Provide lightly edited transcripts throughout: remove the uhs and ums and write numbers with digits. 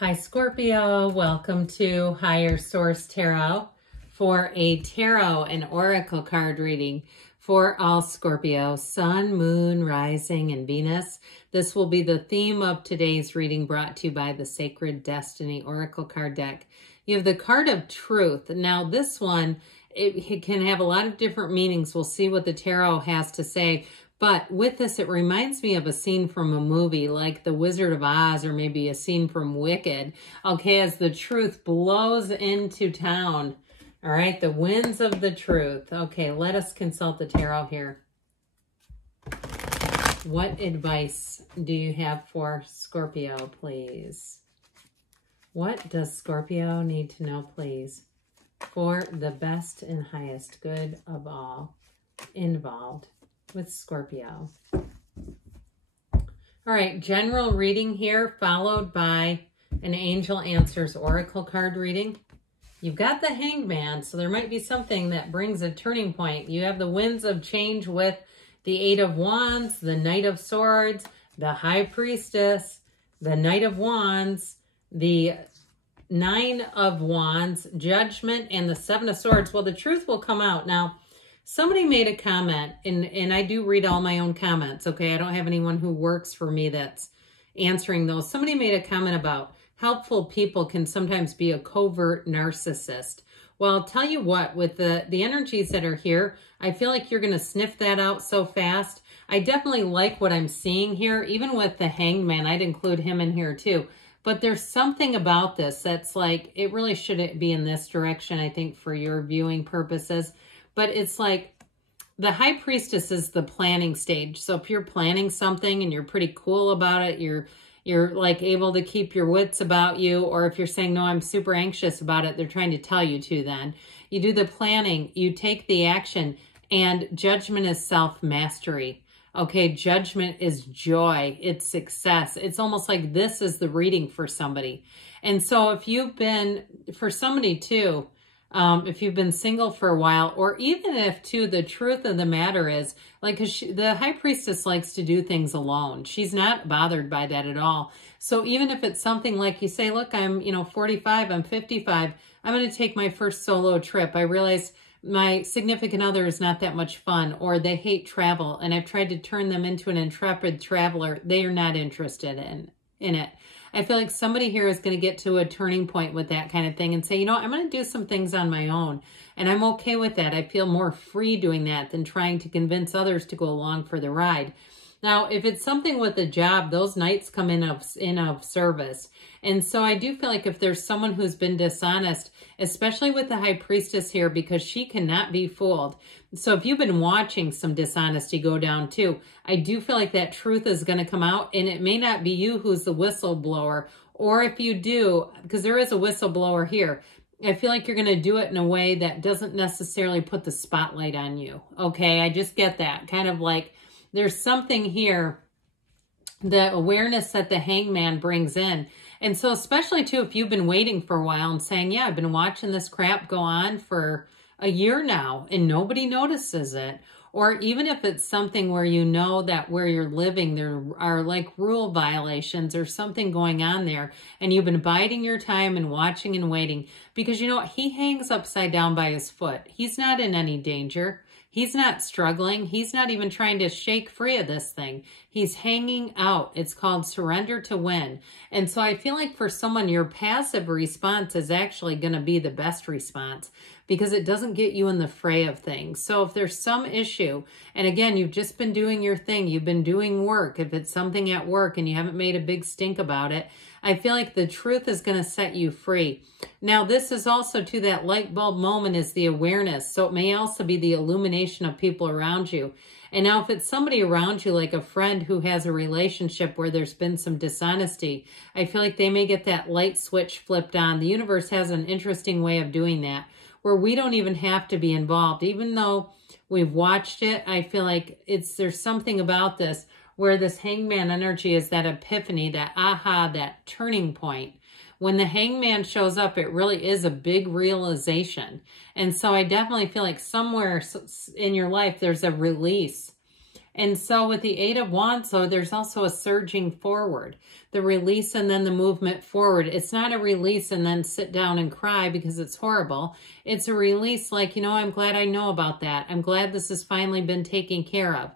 Hi Scorpio, welcome to Higher Source Tarot for a tarot and oracle card reading for all Scorpio, Sun, Moon, Rising, and Venus. This will be the theme of today's reading brought to you by the Sacred Destiny Oracle card deck. You have the card of truth. Now this one, it can have a lot of different meanings. We'll see what the tarot has to say. But with this, it reminds me of a scene from a movie like The Wizard of Oz or maybe a scene from Wicked. Okay, as the truth blows into town. All right, the winds of the truth. Okay, let us consult the tarot here. What advice do you have for Scorpio, please? What does Scorpio need to know, please, for the best and highest good of all involved with Scorpio? All right, general reading here, followed by an Angel Answers Oracle card reading. You've got the Hangman, so there might be something that brings a turning point. You have the winds of change with the Eight of Wands, the Knight of Swords, the High Priestess, the Knight of Wands, the Nine of Wands, Judgment, and the Seven of Swords. Well, the truth will come out. Now, somebody made a comment, and I do read all my own comments, okay? I don't have anyone who works for me that's answering those. Somebody made a comment about helpful people can sometimes be a covert narcissist. Well, I'll tell you what, with the energies that are here, I feel like you're going to sniff that out so fast. I definitely like what I'm seeing here. Even with the Hangman, I'd include him in here too. But there's something about this that's like, it really shouldn't be in this direction, I think, for your viewing purposes. But it's like the High Priestess is the planning stage. So if you're planning something and you're pretty cool about it, you're like able to keep your wits about you, or if you're saying, no, I'm super anxious about it, they're trying to tell you to then. You do the planning, you take the action, and Judgment is self-mastery. Okay, Judgment is joy, it's success. It's almost like this is the reading for somebody. And so if you've been, for somebody too, if you've been single for a while, or even if too, the truth of the matter is, like, cause the High Priestess likes to do things alone. She's not bothered by that at all. So even if it's something like you say, look, I'm, 45, I'm 55, I'm going to take my first solo trip. I realize my significant other is not that much fun, or they hate travel, and I've tried to turn them into an intrepid traveler. They are not interested in it. I feel like somebody here is going to get to a turning point with that kind of thing and say, I'm going to do some things on my own. And I'm okay with that. I feel more free doing that than trying to convince others to go along for the ride. Now, if it's something with a job, those nights come in of service. And so I do feel like if there's someone who's been dishonest, especially with the High Priestess here, because she cannot be fooled. So if you've been watching some dishonesty go down too, I do feel like that truth is going to come out, and it may not be you who's the whistleblower, or if you do, because there is a whistleblower here, I feel like you're going to do it in a way that doesn't necessarily put the spotlight on you. Okay, I just get that. Kind of like there's something here, the awareness that the Hangman brings in. And so especially too, if you've been waiting for a while and saying, yeah, I've been watching this crap go on for a year now and nobody notices it. Or even if it's something where you know that where you're living, there are like rule violations or something going on there, and you've been biding your time and watching and waiting, because he hangs upside down by his foot. He's not in any danger. He's not struggling. He's not even trying to shake free of this thing. He's hanging out. It's called surrender to win. And so I feel like for someone, your passive response is actually going to be the best response, because it doesn't get you in the fray of things. So if there's some issue, and again, you've just been doing your thing, you've been doing work, if it's something at work and you haven't made a big stink about it, I feel like the truth is going to set you free. Now, this is also to that light bulb moment is the awareness. So it may also be the illumination of people around you. And now if it's somebody around you, like a friend who has a relationship where there's been some dishonesty, I feel like they may get that light switch flipped on. The universe has an interesting way of doing that, where we don't even have to be involved. Even though we've watched it, I feel like there's something about this where this Hangman energy is that epiphany, that aha, that turning point. When the Hangman shows up, it really is a big realization. And so I definitely feel like somewhere in your life, there's a release And so with the Eight of Wands, though, there's also a surging forward, the release and then the movement forward. It's not a release and then sit down and cry because it's horrible. It's a release like, you know, I'm glad I know about that. I'm glad this has finally been taken care of.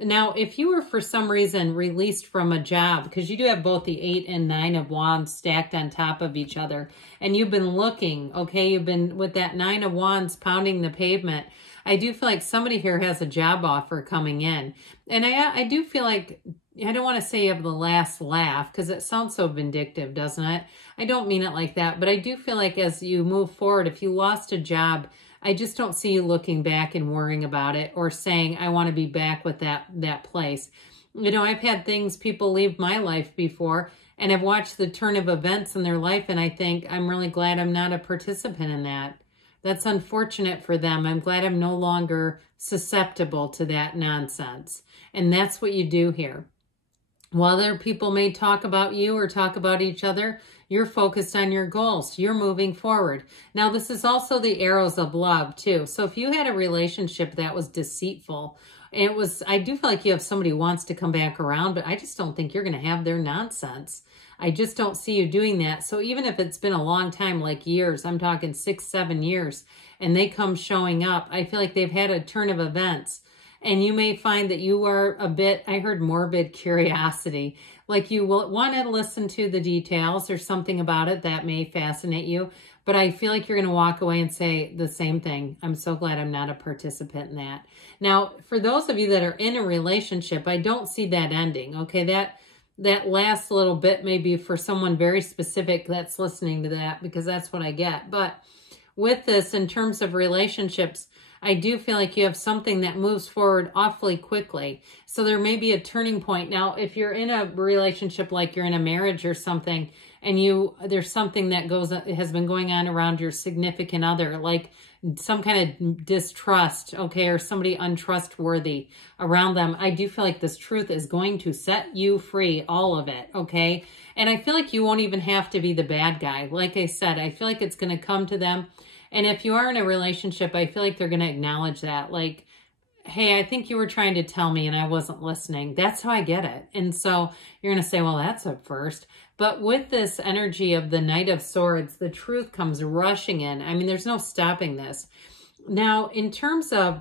Now, if you were for some reason released from a job, because you do have both the 8 and 9 of Wands stacked on top of each other, and you've been looking, okay, you've been with that 9 of Wands pounding the pavement, I do feel like somebody here has a job offer coming in. And I do feel like, I don't want to say you have the last laugh because it sounds so vindictive, doesn't it? I don't mean it like that, but I do feel like as you move forward, if you lost a job, I just don't see you looking back and worrying about it or saying, I want to be back with that place. You know, I've had people leave my life before, and I've watched the turn of events in their life, and I think, I'm really glad I'm not a participant in that. That's unfortunate for them. I'm glad I'm no longer susceptible to that nonsense. And that's what you do here. While other people may talk about you or talk about each other, you're focused on your goals. You're moving forward. Now, this is also the arrows of love, too. So if you had a relationship that was deceitful, I do feel like you have somebody who wants to come back around, but I just don't think you're going to have their nonsense. I just don't see you doing that. So even if it's been a long time, like years, I'm talking 6, 7 years, and they come showing up, I feel like they've had a turn of events. And you may find that you are a bit, I heard morbid curiosity. Like you will want to listen to the details or something about it that may fascinate you. But I feel like you're going to walk away and say the same thing. I'm so glad I'm not a participant in that. Now, for those of you that are in a relationship, I don't see that ending. Okay, that last little bit may be for someone very specific that's listening to that, because that's what I get. But with this, in terms of relationships, I do feel like you have something that moves forward awfully quickly. So there may be a turning point. Now, if you're in a relationship, like you're in a marriage or something, and there's something that has been going on around your significant other, like some kind of distrust, okay, or somebody untrustworthy around them, I do feel like this truth is going to set you free, all of it, okay? And I feel like you won't even have to be the bad guy. Like I said, I feel like it's going to come to them. And if you are in a relationship, I feel like they're going to acknowledge that. Like, hey, I think you were trying to tell me and I wasn't listening. That's how I get it. And so you're going to say, well, that's at first. But with this energy of the Knight of Swords, the truth comes rushing in. I mean, there's no stopping this. Now, in terms of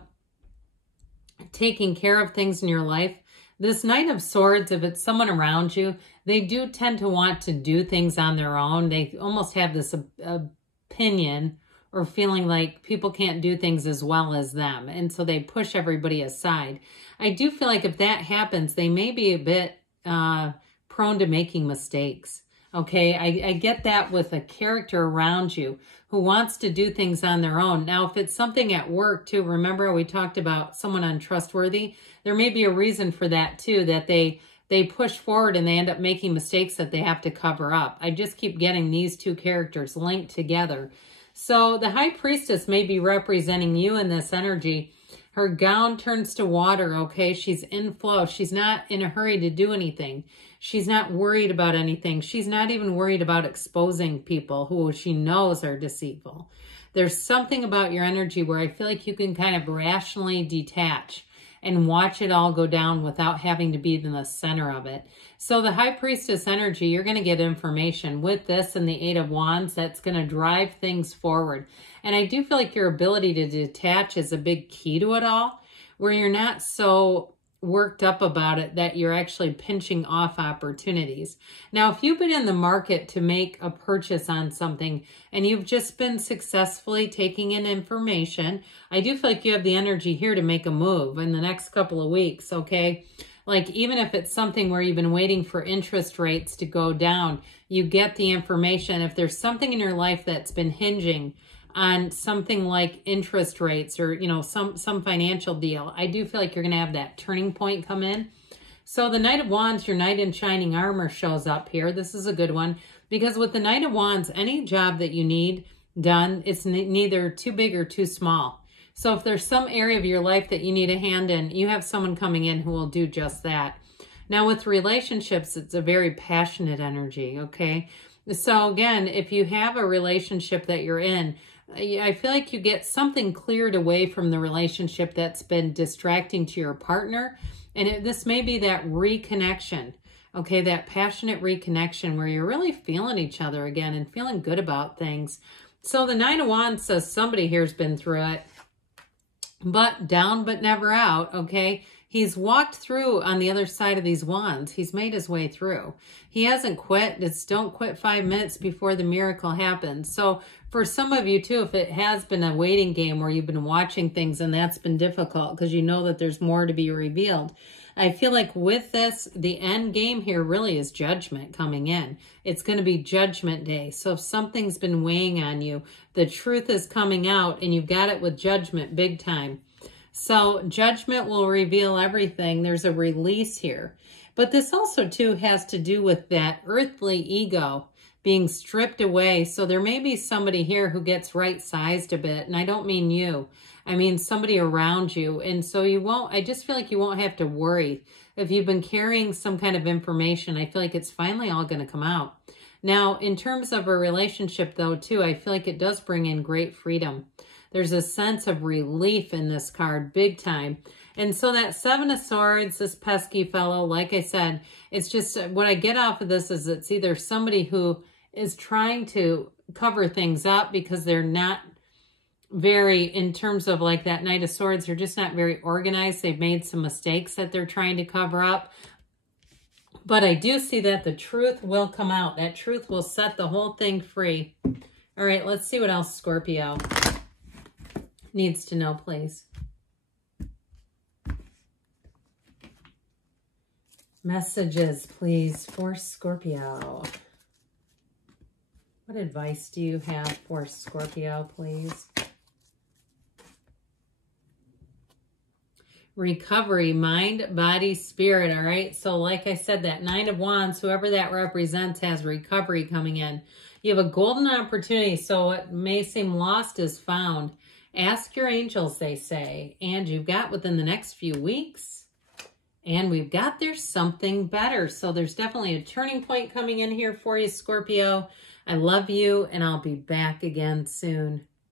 taking care of things in your life, this Knight of Swords, if it's someone around you, they do tend to want to do things on their own. They almost have this opinion or feeling like people can't do things as well as them. And so they push everybody aside. I do feel like if that happens, they may be a bit prone to making mistakes. Okay, I get that with a character around you who wants to do things on their own. Now, if it's something at work too, remember we talked about someone untrustworthy, there may be a reason for that too, that they push forward and they end up making mistakes that they have to cover up. I just keep getting these two characters linked together. So the High Priestess may be representing you in this energy. Her gown turns to water, okay? She's in flow. She's not in a hurry to do anything. She's not worried about anything. She's not even worried about exposing people who she knows are deceitful. There's something about your energy where I feel like you can kind of rationally detach and watch it all go down without having to be in the center of it. So the High Priestess energy, you're going to get information with this and the Eight of Wands that's going to drive things forward. And I do feel like your ability to detach is a big key to it all, where you're not so worked up about it that you're actually pinching off opportunities. Now, if you've been in the market to make a purchase on something and you've just been successfully taking in information, I do feel like you have the energy here to make a move in the next couple of weeks, okay? Like even if it's something where you've been waiting for interest rates to go down, you get the information. If there's something in your life that's been hinging on something like interest rates or, you know, some financial deal, I do feel like you're going to have that turning point come in. So the Knight of Wands, your knight in shining armor, shows up here. This is a good one because with the Knight of Wands, any job that you need done, it's neither too big or too small. So if there's some area of your life that you need a hand in, you have someone coming in who will do just that. Now with relationships, it's a very passionate energy, okay? So again, if you have a relationship that you're in, I feel like you get something cleared away from the relationship that's been distracting to your partner, And this may be that reconnection, okay, that passionate reconnection where you're really feeling each other again and feeling good about things. So the Nine of Wands says somebody here's been through it, but down but never out, okay? He's walked through on the other side of these wands. He's made his way through. He hasn't quit. It's don't quit 5 minutes before the miracle happens. So for some of you too, if it has been a waiting game where you've been watching things and that's been difficult because you know that there's more to be revealed, I feel like with this, the end game here really is judgment coming in. It's going to be judgment day. So if something's been weighing on you, the truth is coming out and you've got it with judgment big time. So judgment will reveal everything. There's a release here. But this also too has to do with that earthly ego being stripped away. So there may be somebody here who gets right-sized a bit. And I don't mean you. I mean somebody around you. And so you won't, I just feel like you won't have to worry. If you've been carrying some kind of information, I feel like it's finally all going to come out. Now, in terms of a relationship though too, I feel like it does bring in great freedom. There's a sense of relief in this card, big time. And so that Seven of Swords, this pesky fellow, like I said, it's just what I get off of this is it's either somebody who is trying to cover things up because they're not very, in terms of like that Knight of Swords, they're just not very organized. They've made some mistakes that they're trying to cover up. But I do see that the truth will come out. That truth will set the whole thing free. All right, let's see what else Scorpio needs to know, please. Messages, please, for Scorpio. What advice do you have for Scorpio, please? Recovery, mind, body, spirit, all right? So like I said, that Nine of Wands, whoever that represents, has recovery coming in. You have a golden opportunity, so what may seem lost is found. Ask your angels, they say, and you've got within the next few weeks, and we've got there's something better. So there's definitely a turning point coming in here for you, Scorpio. I love you, and I'll be back again soon.